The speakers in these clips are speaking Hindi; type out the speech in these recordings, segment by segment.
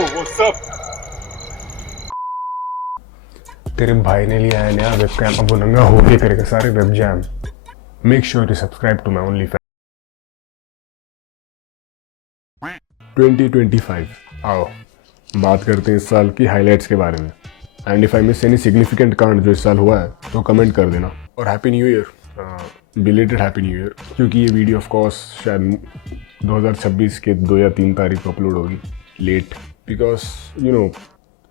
What's up. तेरे भाई ने लिया है नया वेब कैम, अब वो नंगा होके करेगा सारे वेब जैम। Make sure to subscribe to my only fan. 2025 आओ बात करते हैं इस साल की हाइलाइट्स के बारे में। And if I miss any significant कांड जो इस साल हुआ है तो कमेंट कर देना। और happy new year, belated happy new year, क्योंकि ये वीडियो ऑफ कोर्स शायद 2026 के 2 या 3 तारीख को अपलोड होगी, लेट बिकॉज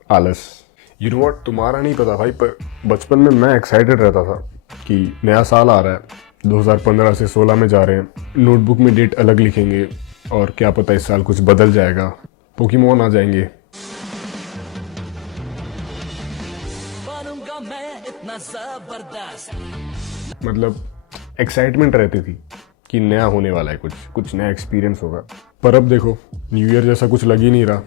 आलस। यू नो व्हाट, तुम्हारा नहीं पता भाई, पर बचपन में मैं एक्साइटेड रहता था कि नया साल आ रहा है, 2015 से 16 में जा रहे हैं, नोटबुक में डेट अलग लिखेंगे और क्या पता इस साल कुछ बदल जाएगा, पोकेमॉन आ जाएंगे। मतलब एक्साइटमेंट रहती थी कि नया होने वाला है, कुछ नया एक्सपीरियंस होगा। पर अब देखो न्यू ईयर जैसा कुछ लग ही नहीं रहा,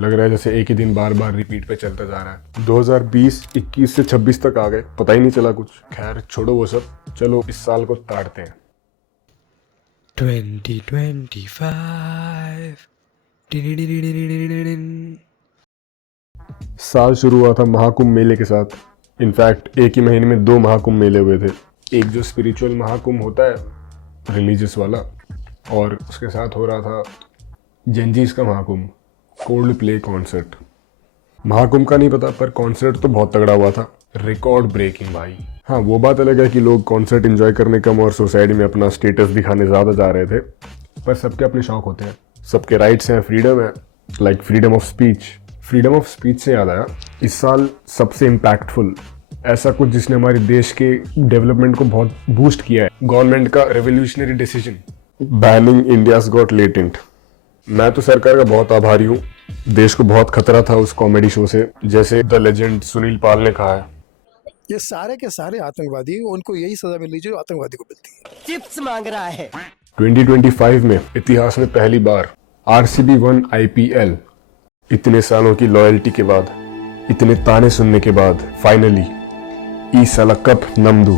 लग रहा है जैसे एक ही दिन बार बार रिपीट पे चलता जा रहा है। 2020, 21 से 26 तक आ गए, पता ही नहीं चला कुछ। खैर छोड़ो वो सब, चलो इस साल को ताड़ते हैं। 2025 साल शुरू हुआ था महाकुंभ मेले के साथ। इनफैक्ट एक ही महीने में 2 महाकुंभ मेले हुए थे। एक जो स्पिरिचुअल महाकुंभ होता है, रिलीजियस वाला, और उसके साथ हो रहा था जेंजीज का Mahakumbh, cold play concert. Mahakumbh का नहीं पता, पर कॉन्सर्ट तो बहुत तगड़ा हुआ था, रिकॉर्ड ब्रेकिंग भाई। हाँ, वो बात अलग है कि लोग कॉन्सर्ट एंजॉय करने कम और सोसाइटी में अपना स्टेटस दिखाने ज़्यादा जा रहे थे, पर सबके अपने शौक होते हैं, सबके राइट्स हैं, फ्रीडम है, like freedom of speech. Freedom of speech से याद आया, इस साल सबसे इम्पैक्टफुल ऐसा कुछ जिसने हमारे देश के डेवलपमेंट को बहुत बूस्ट किया है, गवर्नमेंट का revolutionary decision, banning India's got latent. मैं तो सरकार का बहुत आभारी हूँ। देश को बहुत खतरा था उस कॉमेडी शो से, जैसे द लेजेंड सुनील पाल ने कहा है, ये सारे के सारे आतंकवादी, उनको यही सजा मिलनी चाहिए आतंकवादी को मिलती है। चिप्स मांग रहा है। 2025 में इतिहास में पहली बार RCB वन IPL। इतने सालों की लॉयल्टी के बाद, इतने ताने सुनने के बाद फाइनली ई साला कप नमदू।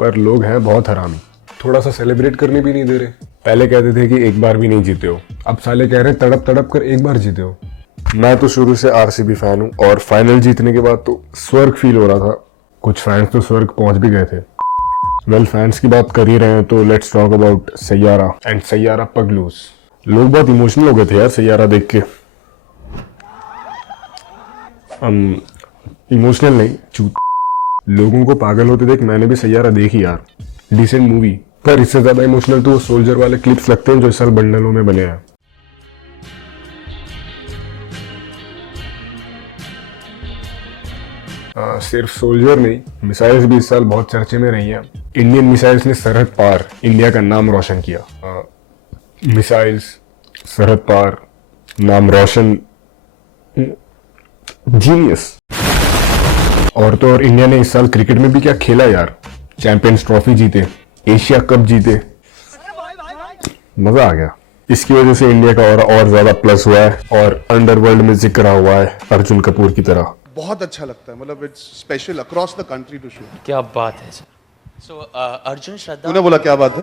पर लोग हैं बहुत हरामी, थोड़ा सा सेलिब्रेट करने भी नहीं दे रहे। पहले कहते थे कि एक बार भी नहीं जीते हो, अब साले कह रहे तड़प तड़प कर एक बार जीते हो। मैं तो शुरू से RCB फैन हूँ, और फाइनल जीतने के बाद तो स्वर्ग फील हो रहा था। कुछ फैंस तो स्वर्ग पहुंच भी गए थे। वेल, फैंस की बात कर ही रहे हैं तो let's talk about Saiyaara and Saiyaara पगलूस। लोग बहुत इमोशनल हो गए थे यार सैयारा देख के। इमोशनल नहीं, चूत। लोगों को पागल होते देख मैंने भी सैयारा देखी यार, डिसेंट मूवी। पर इससे ज्यादा इमोशनल तो सोल्जर वाले क्लिप्स लगते हैं जो इस साल बंडलों में बने हैं। सिर्फ सोल्जर नहीं, मिसाइल्स भी इस साल बहुत चर्चे में रही हैं। इंडियन मिसाइल्स ने सरहद पार इंडिया का नाम रोशन किया। मिसाइल्स सरहद पार, नाम रोशन, जीनियस। और तो और इंडिया ने इस साल क्रिकेट में भी क्या खेला यार, चैंपियंस ट्रॉफी जीते, एशिया कप जीते, मजा आ गया। इसकी वजह से इंडिया का और ज्यादा प्लस हुआ है, और अंडरवर्ल्ड में जिक्र हुआ है अर्जुन कपूर की तरह। बहुत अच्छा लगता है, मतलब it's special across the country to shoot. क्या बात है सर। सो अर्जुन श्रद्धा, तूने बोला क्या बात है?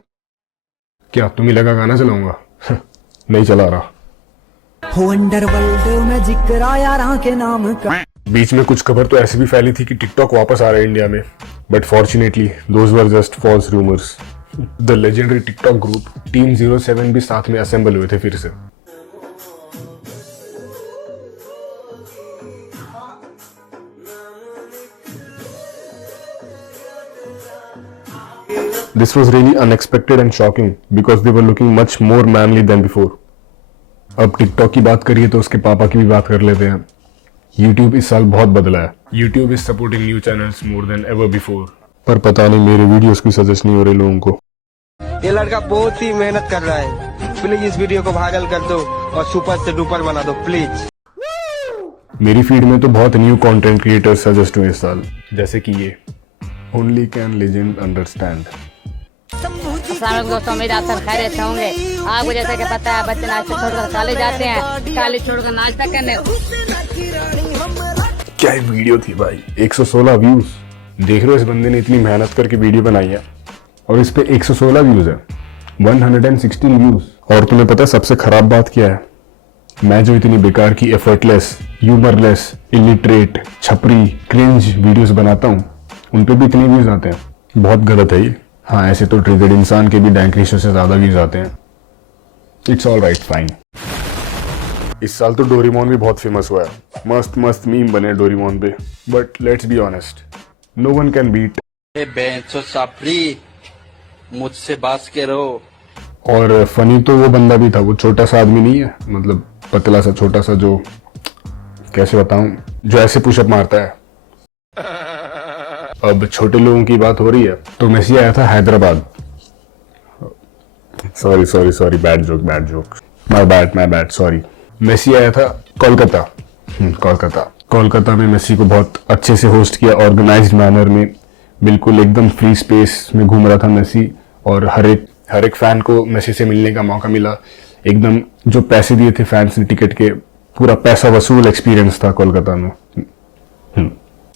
क्या तुम्हें लगा गाना चलाऊंगा? नहीं चला रहा। अंडरवर्ल्ड में जिक्र आया राह के नाम का। बीच में कुछ खबर तो ऐसी भी फैली थी कि टिकटॉक वापस आ रहा है इंडिया में, but fortunately those were just false rumours. The legendary TikTok group team 07 भी साथ में असेंबल हुए थे फिर से। This was really unexpected and shocking because they were looking much more manly than before. अब टिकटॉक की बात करिए तो उसके पापा की भी बात कर लेते हैं। YouTube इस साल बहुत बदला है। YouTube is supporting new channels more than ever before. पर पता नहीं मेरे वीडियोस की सजेस्ट नहीं हो रहे लोगों को। ये लड़का बहुत ही मेहनत कर रहा है, प्लीज इस वीडियो को वायरल कर दो और सुपर से डुपर बना दो प्लीज। मेरी फीड में तो बहुत न्यू कंटेंट क्रिएटर्स सजेस्ट हुए इस साल, जैसे कि ये ओनली कैन लेजेंड अंडरस्टैंड। दोस्तों, मेरे आप सब खैरियत से होंगे। आपको जैसा कि पता है बच्चे नाश्ता छोड़कर कॉलेज जाते हैं, कॉलेज छोड़कर नाश्ता करने। क्या वीडियो थी भाई, 116 व्यूज। देख रहे हो, इस बंदे ने इतनी मेहनत करके वीडियो बनाई है और इस पे 116 व्यूज है, 116 व्यूज। और तुम्हें पता है सबसे खराब बात क्या है? मैं जो इतनी बेकार की एफर्टलेस, ह्यूमरलेस, इलिटरेट, छपरी, क्रिंज वीडियोस बनाता हूँ, उन पे भी इतने व्यूज आते हैं। बहुत गलत है ये। हाँ, ऐसे तो ट्रिगर्ड इंसान के भी बैंक रेशियो से ज्यादा व्यूज आते हैं। It's all right, fine. इस साल तो डोरेमोन भी बहुत फेमस हुआ है। मस्त मस्त मीम बने डोरेमोन पे। But let's be honest, no one can beat. मुझसे बात करो। और फनी तो वो बंदा भी था, वो छोटा सा आदमी नहीं है, मतलब पतला सा छोटा सा, जो कैसे बताऊं, जो ऐसे पुशअप मारता है। अब छोटे लोगों की बात हो रही है तो मेसी आया था Hyderabad. Sorry, bad joke, my bad, sorry. Messi आया था कोलकाता में मेसी को बहुत अच्छे से होस्ट किया, ऑर्गेनाइज्ड मैनर में, बिल्कुल एकदम फ्री स्पेस में घूम रहा था मेसी, और हर एक फैन को मेसी से मिलने का मौका मिला। एकदम जो पैसे दिए थे फैंस ने टिकट के, पूरा पैसा वसूल एक्सपीरियंस था कोलकाता में।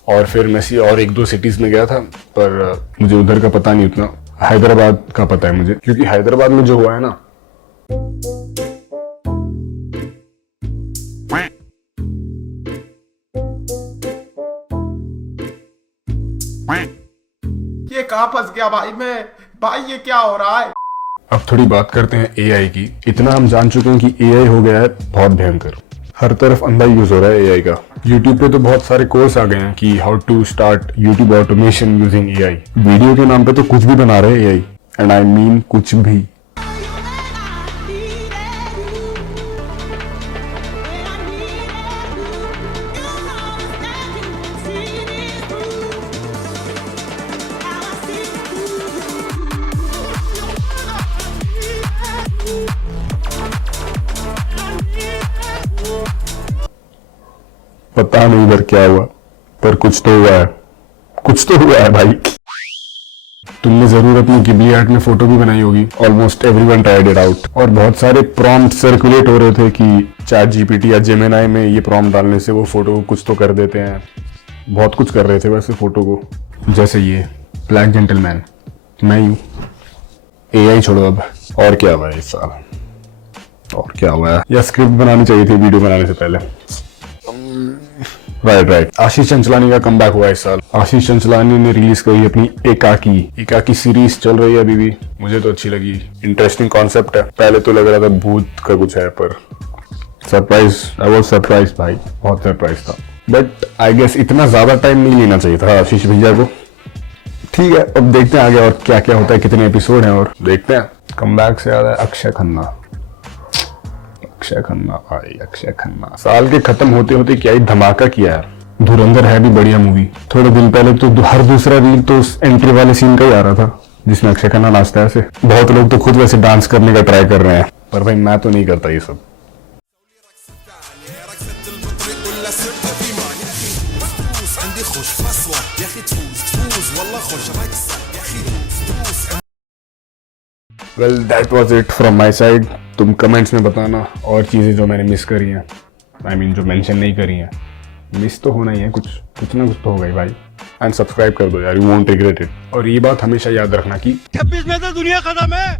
और फिर मेसी और 1-2 सिटीज में गया था, पर मुझे उधर का पता नहीं उतना। हैदराबाद का पता है मुझे, क्योंकि हैदराबाद में जो हुआ है ना, ये कहाँ फंस गया भाई ये क्या हो रहा है। अब थोड़ी बात करते हैं एआई की। इतना हम जान चुके हैं कि एआई हो गया है बहुत भयंकर। हर तरफ अंधा यूज हो रहा है एआई का। यूट्यूब पे तो बहुत सारे कोर्स आ गए हैं कि how to start YouTube automation using AI. Video के नाम पे तो कुछ भी बना रहे हैं एआई, एंड आई मीन कुछ भी। पता नहीं इधर क्या हुआ, पर कुछ तो हुआ है भाई। तुमने जरूर अपनी गिबली आर्ट में फोटो भी बनाई होगी। Almost everyone tried it out, और बहुत सारे प्रॉम्प्ट सर्कुलेट हो रहे थे कि चैट जीपीटी या जेमिनाई में ये प्रॉम्प्ट डालने से वो फोटो को कुछ तो कर देते हैं। बहुत कुछ कर रहे थे वैसे फोटो को, जैसे ये ब्लैक जेंटलमैन, मैं यूं। एआई छोड़ो अब, और क्या हुआ है इस साल, और क्या हुआ है? या स्क्रिप्ट बनानी चाहिए थी वीडियो बनाने से पहले। राइट। आशीष चंचलानी का कमबैक हुआ इस साल। आशीष चंचलानी ने रिलीज करी अपनी एकाकी सीरीज, चल रही है अभी भी। मुझे तो अच्छी लगी, इंटरेस्टिंग कॉन्सेप्ट है। पहले तो लग रहा था भूत का कुछ है, पर आई वाज सरप्राइज भाई, बहुत सरप्राइज था। बट आई गेस इतना ज्यादा टाइम नहीं लेना चाहिए था आशीष भैया को। ठीक है, अब देखते हैं आगे और क्या क्या होता है, कितने एपिसोड हैं और देखते हैं। कमबैक से याद है अक्षय खन्ना साल के खत्म होते होते क्या ही धमाका किया है। धुरंधर है भी बढ़िया मूवी। थोड़े दिन पहले तो हर दूसरा रील तो उस एंट्री वाले सीन का ही आ रहा था जिसमें अक्षय खन्ना नाचता है ऐसे। बहुत लोग तो खुद वैसे डांस करने का ट्राई कर रहे हैं, पर भाई मैं तो नहीं करता ये सब। Well, that was it from my side. तुम कमेंट्स में बताना और चीज़ें जो मैंने मिस करी हैं, I mean, जो मेंशन नहीं करी हैं। मिस तो होना ही है, कुछ ना कुछ तो होगा ही भाई। एंड सब्सक्राइब कर दो यार, यू वोंट रिग्रेट इट। और ये बात हमेशा याद रखना कि 26 में तो दुनिया खत्म है।